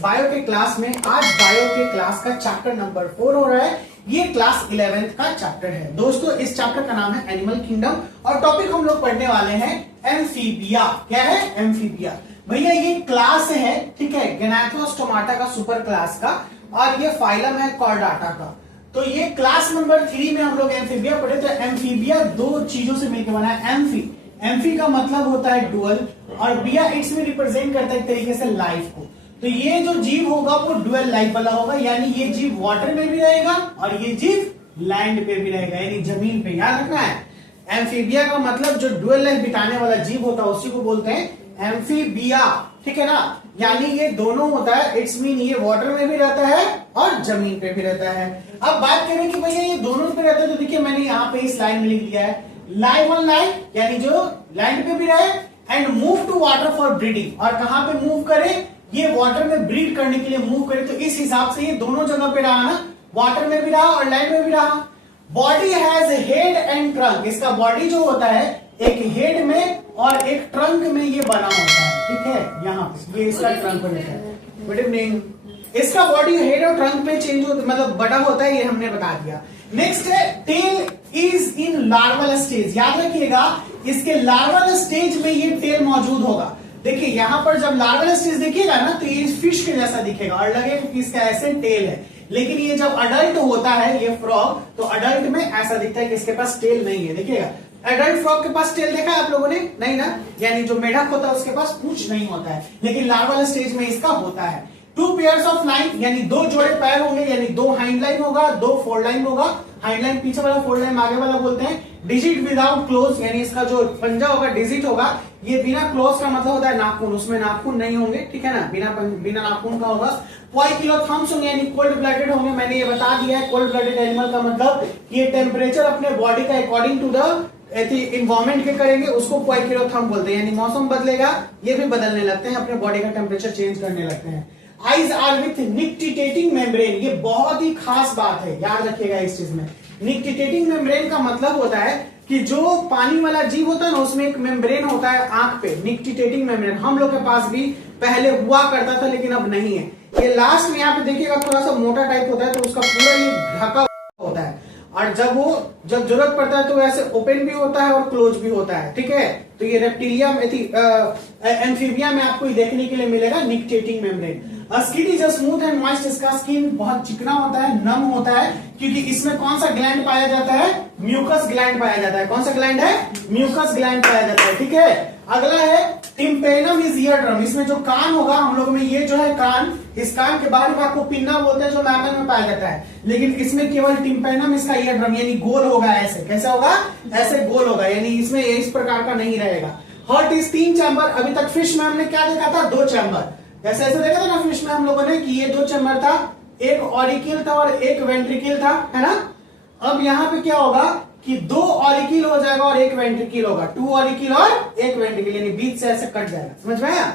Bio के class में। आज बायो के क्लास का चैप्टर नंबर 4 हो रहा है। ये क्लास 11th का चैप्टर है। दोस्तों इस चैप्टर का नाम है एनिमल किंगडम और टॉपिक हम लोग पढ़ने वाले हैं एम्फीबिया। क्या है? एम्फीबिया। भैया ये क्लास है, ठीक है, गैनाथोस्टोमाटा का सुपर क्लास का, और ये फाइलम है कॉर्डाटा का। तो ये क्लास नंबर 3 में हम लोग एम्फीबिया पढ़े। तो एम्फीबिया दो चीजों से मिलकर बना है। एम्फी का मतलब होता है डुअल, और बिया इट्स में रिप्रेजेंट करता है एक तरीके से लाइफ को। तो ये जो जीव होगा वो डुअल लाइफ वाला होगा, यानी ये जीव वाटर में भी रहेगा और ये जीव लैंड पे भी रहेगा, यानी जमीन पे। याद रखना है एम्फीबिया का मतलब जो डुअल लाइफ बिताने वाला जीव होता है उसी को बोलते हैं एम्फीबिया, ठीक है ना। यानी ये दोनों होता है, इट्स मीन ये वाटर में भी रहता है और जमीन पे भी रहता है। अब बात करें कि भैया ये दोनों पे रहता है, तो देखिए मैंने यहाँ पे इस लाइन में लिख दिया है लाइव ऑन लैंड, यानी जो लैंड पे भी रहे, and move to water for breeding. और कहां पे मूव करे? ये वाटर में ब्रीड करने के लिए मूव करे। तो इस हिसाब से ये दोनों जगह पे रहा ना, वाटर में भी रहा और लैंड में भी रहा। Body has head and trunk. इसका बॉडी जो होता है एक हेड में और एक ट्रंक में ये बना होता है, ठीक है। यहाँ पे ये इसका ट्रंक होता है। Good evening. इसका बॉडी हेड और ट्रंक पे चेंज होता, मतलब बड़ा होता है, ये हमने बता दिया। नेक्स्ट है tail is in larval stage. याद रखिएगा इसके लार्वल स्टेज में ये टेल मौजूद होगा। देखिए यहां पर जब लार्वल स्टेज देखिएगा ना तो ये फिश के जैसा दिखेगा और लगेगा कि इसका ऐसे टेल है, लेकिन ये जब अडल्ट होता है ये फ्रॉग, तो अडल्ट में ऐसा दिखता है कि इसके पास टेल नहीं है। देखिएगा एडल्ट फ्रॉग के पास टेल देखा है आप लोगों ने? नहीं ना, यानी जो मेढक होता है उसके पास पूंछ नहीं होता है, लेकिन लार्वल स्टेज में इसका होता है। 2 पेयर्स ऑफ लाइन, यानी 2 जोड़े पैर होंगे, यानी 2 हाइंड लाइन होगा, 2 फोर लाइन होगा। हाइंड लाइन पीछे वाला, फोर लाइन आगे वाला बोलते हैं। डिजिट विदाउट क्लोज, यानी इसका जो पंजा होगा डिजिट होगा, ये बिना क्लोज का मतलब होता है नाखून, उसमें नाखून नहीं होंगे, ठीक है ना, बिना नाखून का होगा। पोइकिलोथर्म्स होंगे, यानी कोल्ड ब्लडेड होंगे। मैंने ये बता दिया है कोल्ड ब्लडेड एनिमल का मतलब ये टेम्परेचर अपने बॉडी का अकॉर्डिंग टू द इन्वायरमेंट के करेंगे, उसको पोइकिलोथर्म बोलते हैं। यानी मौसम बदलेगा ये भी बदलने लगते हैं, अपने बॉडी का टेम्परेचर चेंज करने लगते हैं। Eyes are with nictitating membrane. ये बहुत ही खास बात है, याद रखिएगा इस चीज में। निक्टिटेटिंग मेम्ब्रेन का मतलब होता है कि जो पानी वाला जीव होता है ना उसमें एक मेम्ब्रेन होता है आंख पे, निक्टिटेटिंग मेम्ब्रेन। हम लोग के पास भी पहले हुआ करता था लेकिन अब नहीं है। ये लास्ट में यहाँ पे देखिएगा थोड़ा सा मोटा टाइप होता है, तो उसका पूरा ये ढका होता है, और जब जरूरत पड़ता है तो ऐसे ओपन भी होता है और क्लोज भी होता है, ठीक है। तो ये रेप्टिलिया में एम्फीबिया में आपको देखने के लिए मिलेगा nictitating membrane. Skin is smooth and moist. इसका स्किन बहुत चिकना होता है, नम होता है, क्योंकि इसमें कौन सा ग्लैंड पाया जाता है? म्यूकस ग्लैंड पाया जाता है। कौन सा ग्लैंड है? म्यूकस ग्लैंड पाया जाता है, ठीक है। अगला है टिम्पेनम इज ईयर ड्रम। इसमें जो कान होगा हम लोग में, ये जो है कान, इस कान के बाहर भाग को पिन्ना बोलते हैं, जो मैमल में पाया जाता है, लेकिन इसमें केवल टिम्पेनम इसका ईयर ड्रम, यानी गोल होगा। ऐसे कैसे होगा? ऐसे गोल होगा, यानी इसमें इस प्रकार का नहीं रहेगा। Heart is 3 chamber. अभी तक फिश में हमने क्या देखा था? 2 चैम्बर। ऐसे ऐसे देखा था ना फिश में हम लोगों ने कि ये 2 चैम्बर था, एक ऑरिकिल था और एक वेंट्रिकल था, है ना। अब यहाँ पे क्या होगा कि 2 ऑरिकिल हो जाएगा और 1 वेंट्रिकल होगा। 2 ऑरिकिल और 1 वेंट्रिकल, यानी बीच से ऐसे कट जाएगा, समझ में आया?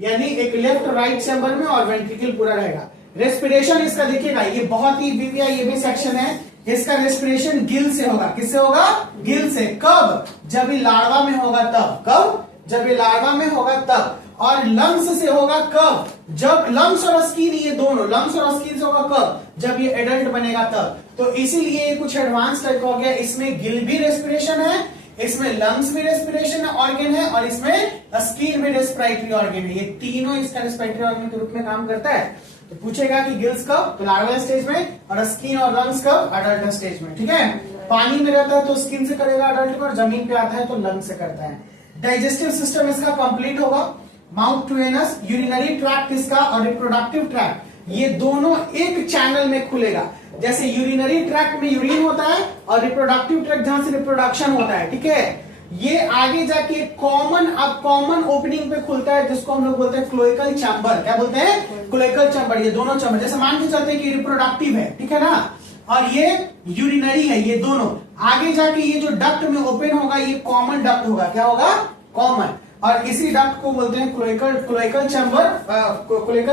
यानी एक लेफ्ट राइट चैम्बर में और वेंट्रिकल पूरा रहेगा। रेस्पिरेशन इसका देखिएगा, ये बहुत ही विविया, ये भी सेक्शन है। इसका रेस्पिरेशन गिल से होगा। किससे होगा? गिल से। कब? जब ये लार्वा में होगा तब। कब? जब ये लार्वा में होगा तब। और लंग्स से होगा कब? जब लंग्स और स्किन, ये दोनों लंग्स और स्किन से होगा कब? जब ये एडल्ट बनेगा तब। तो इसीलिए ये कुछ एडवांस टाइप का हो गया। इसमें गिल भी रेस्पिरेशन है, इसमें लंग्स भी रेस्पिरेशन ऑर्गन है, और इसमें स्किन भी रेस्पिरेटरी ऑर्गन है। ये तीनों इसका रेस्पिरेटरी ऑर्गन के रूप में काम करता है। तो पूछेगा कि गिल्स कब? तो लार्वल स्टेज में, और स्किन और लंग्स कब? अडल्ट स्टेज में, ठीक है। पानी में रहता है तो स्किन से करेगा अडल्ट में, और जमीन पे आता है तो लंग से करता है। डाइजेस्टिव सिस्टम इसका कंप्लीट होगा। Mouth to anus, urinary tract इसका और रिप्रोडक्टिव ट्रैक्ट, ये दोनों एक चैनल में खुलेगा। जैसे यूरिनरी ट्रैक्ट में यूरिन होता है और रिप्रोडक्टिव ट्रैक्ट जहां से रिप्रोडक्शन होता है, ठीक है। ये आगे जाके कॉमन ओपनिंग पे खुलता है, जिसको हम लोग बोलते हैं क्लोइकल चैम्बर। क्या बोलते हैं? Cloacal chamber. ये दोनों चैम्बर, जैसे मान के चलते हैं कि रिप्रोडक्टिव है, ठीक है ना, और ये यूरिनरी है, ये दोनों आगे जाके ये जो डक्ट में ओपन होगा ये कॉमन डक्ट होगा। क्या होगा? कॉमन। और इसी डक्ट को बोलते हैं क्लोइकल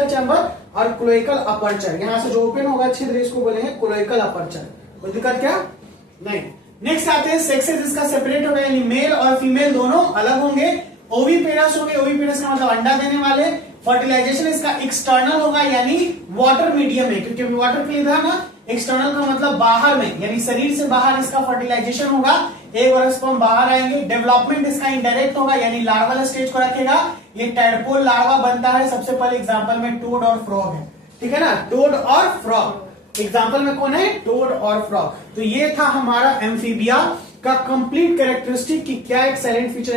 चैम्बर और क्लोइकल अपर्चर। यहां से जो ओपन होगा छिद्र, इसको बोलेंगे क्लोइकल अपर्चर। कोई दिक्कत क्या? नहीं। नेक्स्ट आते हैं सेक्सेस। इसका सेपरेट होगा, यानी मेल और फीमेल दोनों अलग होंगे। ओवीपेरस होंगे, ओवीपेरस का मतलब अंडा देने वाले। फर्टिलाइजेशन इसका एक्सटर्नल होगा यानी वाटर मीडियम में, क्योंकि वाटर के लिए था ना, एक्सटर्नल का मतलब बाहर में, यानी शरीर से बाहर इसका फर्टिलाइजेशन होगा। एक बार इसको हम बाहर आएंगे। डेवलपमेंट इसका इनडायरेक्ट होगा यानी लार्वल स्टेज को रखेगा। ये टैडपोल लार्वा बनता है। सबसे पहले एग्जांपल में टोड और फ्रॉग है, ठीक है ना, टोड और फ्रॉग एग्जांपल में कौन है, टोड और फ्रॉग। तो ये था हमारा एम्फीबिया का कंप्लीट कैरेक्टरिस्टिक कि क्या एक साइलेंट फीचर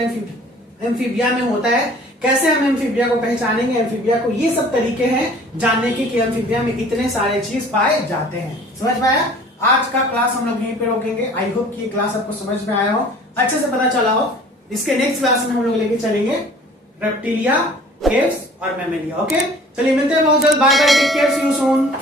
एम्फीबिया में होता है, कैसे हम एम्फीबिया को पहचानेंगे एम्फीबिया को। ये सब तरीके हैं जानने के कि एम्फीबिया में इतने सारे चीज पाए जाते हैं। समझ में आया? आज का क्लास हम लोग यहीं पे रोकेंगे। आई होप कि ये क्लास आपको समझ में आया हो, अच्छे से पता चला हो। इसके नेक्स्ट क्लास में हम लोग लेके चलेंगे रेप्टिलिया, एप्स और मैमेलिया। ओके, चलिए मिलते हैं बहुत जल्द। Bye bye, take care, see you soon.